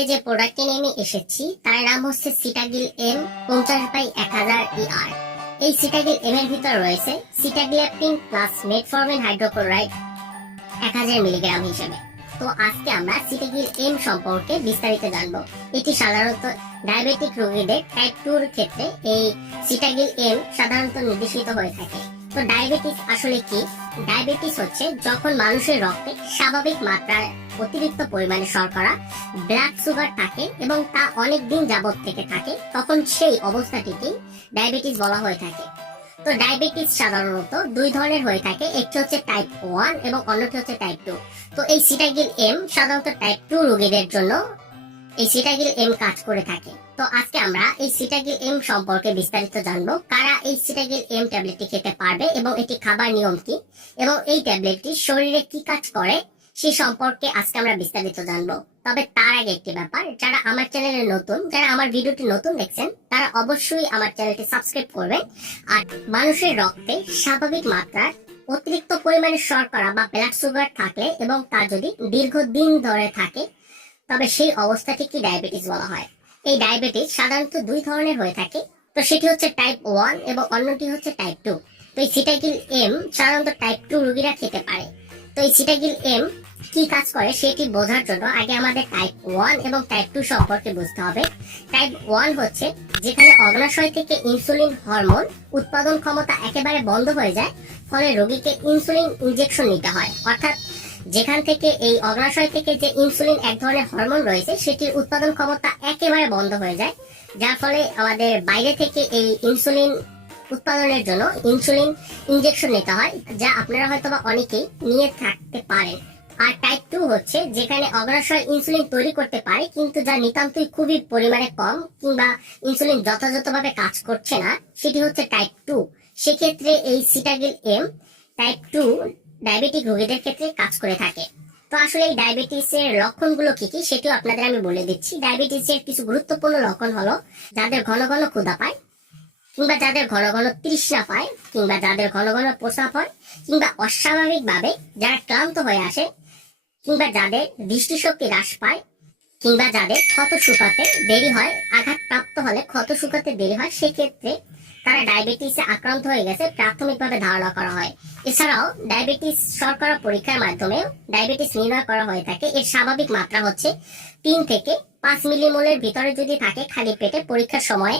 আজকে যে প্রোডাক্টটি নিয়ে আমি এসেছি, তার নাম হচ্ছে সিটাগিল এম পঞ্চাশ বাই এক হাজার ইআর এই সিটাগিল এম এর ভিতর রয়েছে সিটাগিলাপিন প্লাস মেটফর্মিন হাইড্রোক্লোরাইড এক হাজার মিলিগ্রাম হিসেবে। তো আজকে আমরা সিটাগিল এম সম্পর্কে বিস্তারিত জানব। এটি সাধারণত ডায়াবেটিক রোগীদের টাইপ টুর ক্ষেত্রে এই সিটাগিল এম সাধারণত নির্দেশিত হয়ে থাকে। তো ডায়াবেটিস আসলে কি? ডায়াবেটিস হচ্ছে যখন মানুষের রক্তে স্বাভাবিক মাত্রায় অতিরিক্ত পরিমাণে শর্করা ব্লাড সুগার থাকে এবং তা অনেক দিন যাবত থেকে থাকে, তখন সেই অবস্থাটিকে ডায়াবেটিস বলা হয়ে থাকে। তো ডায়াবেটিস সাধারণত দুই ধরনের হয়ে থাকে, একটি হচ্ছে টাইপ ওয়ান এবং অন্যটি হচ্ছে টাইপ টু তো এই সিটাগিল এম সাধারণত টাইপ টু রোগীদের জন্য এই সিটাগিল এম কাজ করে থাকে। তো আজকে আমরা এই সিটাগিল এম সম্পর্কে বিস্তারিত জানব। কারা এই সিটাগিল এম ট্যাবলেটটি খেতে পারবে এবং এটি খাবার নিয়ম কি? এবং এই ট্যাবলেটটি শরীরে কি কাজ করে সে সম্পর্কে আজকে আমরা বিস্তারিত জানব। তবে তার আগে একটি ব্যাপার, যারা আমার চ্যানেলে নতুন, যারা আমার ভিডিওটি নতুন দেখছেন, তারা অবশ্যই আমার চ্যানেলটি সাবস্ক্রাইব করবেন। আর মানুষের রক্তে স্বাভাবিক মাত্রার অতিরিক্ত পরিমাণে শর্করা বা ব্লাড সুগার থাকলে এবং তা যদি দীর্ঘদিন ধরে থাকে, তবে সেই অবস্থাটিকে ডায়াবেটিস বলা হয়? এই ডায়াবেটিস সাধারণত দুই ধরনের হয়ে থাকে। তো সেটি হচ্ছে টাইপ ওয়ান এবং অন্যটি হচ্ছে টাইপ টু তো এই সিটাকিল এম সাধারণত টাইপ টু রোগীরা খেতে পারে। তো এই সিটাকিল এম কি কাজ করে সেটি বোঝার জন্য আগে আমাদের টাইপ ওয়ান এবং টাইপ টু সম্পর্কে বুঝতে হবে। টাইপ ওয়ান হচ্ছে যেখানে অগ্নাশয় থেকে ইনসুলিন হরমোন উৎপাদন ক্ষমতা একেবারে বন্ধ হয়ে যায়, ফলে রোগীকে ইনসুলিন ইনজেকশন নিতে হয়। অর্থাৎ যেখান থেকে এই অগ্নাশয় থেকে যে ইনসুলিন এক ধরনের হরমোন রয়েছে, সেটির উৎপাদন ক্ষমতা একেবারে বন্ধ হয়ে যায়, যার ফলে আমাদের বাইরে থেকে এই ইনসুলিন উৎপাদনের জন্য ইনসুলিন ইনজেকশন নিতে হয়, যা আপনারা হয়তো বা অনেকেই নিয়ে থাকতে পারেন। আর টাইপ টু হচ্ছে, যেখানে অগ্রাশয় ইনসুলিন তৈরি করতে পারে, কিন্তু যা নিতান্তই খুবই পরিমাণে কম কিংবা ইনসুলিন যথাযথভাবে কাজ করছে না, সেটি হচ্ছে টাইপ টু সেক্ষেত্রে এই Sitagil M type two diabetic রোগীদের ক্ষেত্রে কাজ করে থাকে। তো আসলে এই ডায়াবেটিসের লক্ষণগুলো কি কি সেটিও আপনাদের আমি বলে দিচ্ছি। ডায়াবেটিসের কিছু গুরুত্বপূর্ণ লক্ষণ হলো যাদের ঘন ঘন ক্ষুধা পায়, কিংবা যাদের ঘন ঘন তৃষ্ণা পায়, কিংবা যাদের ঘন ঘন প্রস্রাব হয়, কিংবা অস্বাভাবিকভাবে যারা ক্লান্ত হয়ে আসে, কিংবা যাদের দৃষ্টিশক্তি হ্রাস পায়, কিংবা যাদের ক্ষত শুকাতে দেরি হয় আঘাত প্রাপ্ত হলে ক্ষত শুকাতে দেরি হয়, সেক্ষেত্রে তারা ডায়াবেটিসে আক্রান্ত হয়ে গেছে, প্রাথমিকভাবে ধারণা করা হয়। এছাড়াও ডায়াবেটিস শর্করা পরীক্ষার মাধ্যমে ডায়াবেটিস নির্ণয় করা হয়ে থাকে। এর স্বাভাবিক মাত্রা হচ্ছে তিন থেকে পাঁচ মিলিমোলের ভিতরে যদি থাকে খালি পেটে পরীক্ষার সময়ে,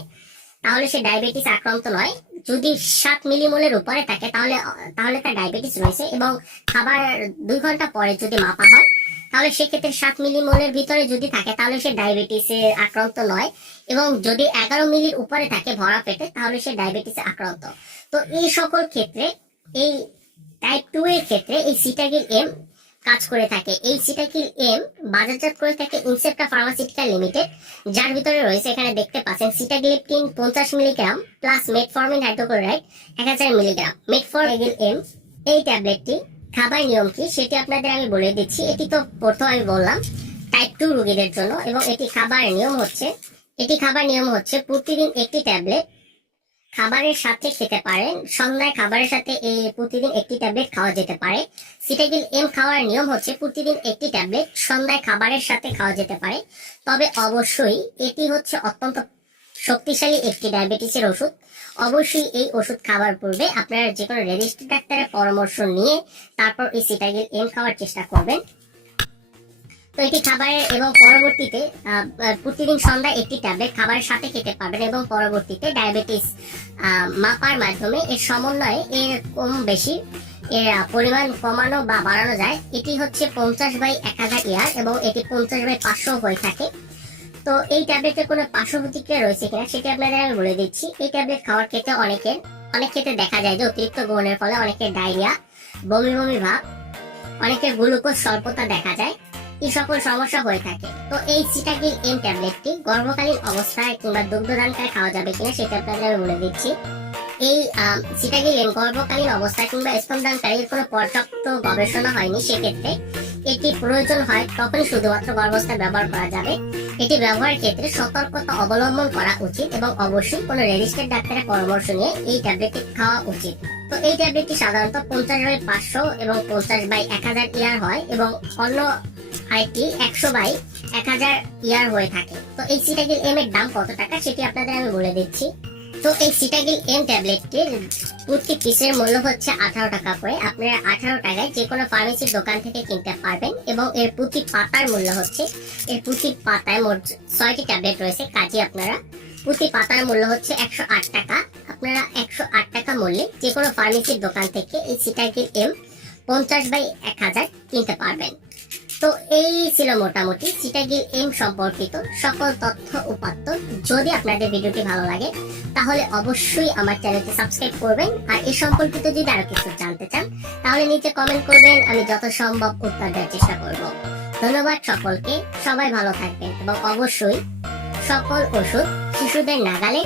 তাহলে সে ডায়াবেটিস আক্রান্ত নয়। যদি সাত মিলিমোলের উপরে থাকে, তাহলে তাহলে তার ডায়াবেটিস রয়েছে এবং খাবার দুই ঘণ্টা পরে যদি মাপা হয় তাহলে সেক্ষেত্রে সাত মিলিমোলের ভিতরে যদি থাকে, তাহলে সে ডায়াবেটিসে আক্রান্ত নয়। এবং যদি এগারো মিলির উপরে থাকে ভরা পেটে, তাহলে সে ডায়াবেটিসে আক্রান্ত। তো এই সকল ক্ষেত্রে, এই টাইপ টু এর ক্ষেত্রে এই সিটাগিল এম কাজ করে থাকে। এই সিটাকিল এম বাজারজাত করে থাকে ইনসেপ্টা ফার্মাসিউটিক্যাল লিমিটেড যার ভিতরে রয়েছে, এখানে দেখতে পাচ্ছেন সিটাগ্লিপটিন পঞ্চাশ মিলিগ্রাম প্লাস মেটফর্মিন হাইড্রোক্লোরাইড এক হাজার মিলিগ্রাম। মেটফর্মিল এম এই ট্যাবলেটটি খাবার নিয়ম কি সেটি আপনাদের আমি বলে দিচ্ছি। এটি তো প্রথম আমি বললাম টাইপ টু রোগীদের জন্য এবং এটি খাবার নিয়ম হচ্ছে। এটি খাবার নিয়ম হচ্ছে প্রতিদিন একটি ট্যাবলেট খাবারের সাথে খেতে পারেন, সন্ধ্যায় খাবারের সাথে এই প্রতিদিন একটি ট্যাবলেট খাওয়া যেতে পারে। সিটাগিল এম খাওয়ার নিয়ম হচ্ছে প্রতিদিন একটি ট্যাবলেট সন্ধ্যায় খাবারের সাথে খাওয়া যেতে পারে। তবে অবশ্যই এটি হচ্ছে অত্যন্ত শক্তিশালী একটি ডায়াবেটিসের ওষুধ। অবশ্যই এই ওষুধ খাবার পূর্বে আপনারা যে কোনো রেজিস্টার ডাক্তারের পরামর্শ নিয়ে তারপর এই সিটাগিল এম খাওয়ার চেষ্টা করবেন। তো এটি খাবারের এবং পরবর্তীতে প্রতিদিন সন্ধ্যায় একটি ট্যাবলেট খাবারের সাথে খেতে পারবেন এবং পরবর্তীতে ডায়াবেটিস মাপার মাধ্যমে এর সমন্বয়ে এর কম বেশি, এর পরিমাণ কমানো বা বাড়ানো যায়। এটি হচ্ছে পঞ্চাশ বাই এক হাজার ইয়ার এবং এটি পঞ্চাশ বাই পাঁচশো হয়ে থাকে। তো এই ট্যাবলেটের কোনো পার্শ্ব প্রতিক্রিয়া রয়েছে কিনা সেটি আপনাদের আমি বলে দিচ্ছি। এই ট্যাবলেট খাওয়ার ক্ষেত্রে অনেকের, অনেক ক্ষেত্রে দেখা যায় যে অতিরিক্ত গ্রহণের ফলে অনেকের ডায়রিয়া, বমি বমি ভাব, অনেকের গ্লুকোজ স্বল্পতা দেখা যায়, এই সকল সমস্যা হয়ে থাকে। তো এই সিটাকিল এম ট্যাবলেটটি গর্ভকালীন অবস্থায় কিংবা দুগ্ধদানকায় খাওয়া যাবে কিনা সেটা আপনাদের আমি বলে দিচ্ছি। এই সিটাকিল এম গর্ভকালীন অবস্থায় কিংবা স্তনদানকারীর কোনো পর্যাপ্ত গবেষণা হয়নি সেক্ষেত্রে। এটি প্রয়োজন হয়, তখনই শুধুমাত্র গর্ভাবস্থায় ব্যবহার করা যাবে। এটি ব্যবহারের ক্ষেত্রে সতর্কতা অবলম্বন করা উচিত এবং অবশ্যই কোনো রেজিস্টার্ড ডাক্তারের পরামর্শ নিয়ে এই ট্যাবলেটটি খাওয়া উচিত। তো এই ট্যাবলেটটি সাধারণত পঞ্চাশ বাই পাঁচশো এবং পঞ্চাশ বাই এক হাজার ইয়ার হয় এবং অন্য আরেকটি একশো বাই এক হাজার ইয়ার হয়ে থাকে। তো এই সিটাগিল এম এর দাম কত টাকা সেটি আপনাদের আমি বলে দিচ্ছি। তো এই সিটাগিল এম ট্যাবলেটটির প্রতি পিসের মূল্য হচ্ছে আঠারো টাকা করে। আপনারা আঠারো টাকায় যে কোনো ফার্মেসির দোকান থেকে কিনতে পারবেন এবং এর প্রতি পাতার মূল্য হচ্ছে, এর প্রতি পাতায় মোট ছয়টি ট্যাবলেট রয়েছে, কাজে আপনারা। প্রতি পাতার মূল্য হচ্ছে একশো আট টাকা। আপনারা একশো আট টাকা মূল্যে যে কোনো ফার্মেসির দোকান থেকে এই সিটাগিল এম পঞ্চাশ বাই এক হাজার কিনতে পারবেন। তো এই ছিল মোটামুটি সিটাগিল এম সম্পর্কিত সকল তথ্য উপাত্ত। যদি আপনাদের ভিডিওটি ভালো লাগে, তাহলে অবশ্যই আমার চ্যানেলটি সাবস্ক্রাইব করবেন। আর এ সম্পর্কিত যদি আরও কিছু জানতে চান, তাহলে নিচে কমেন্ট করবেন, আমি যত সম্ভব উত্তর দেওয়ার চেষ্টা করব। ধন্যবাদ সকলকে, সবাই ভালো থাকবেন এবং অবশ্যই সকল ওষুধ শিশুদের নাগালে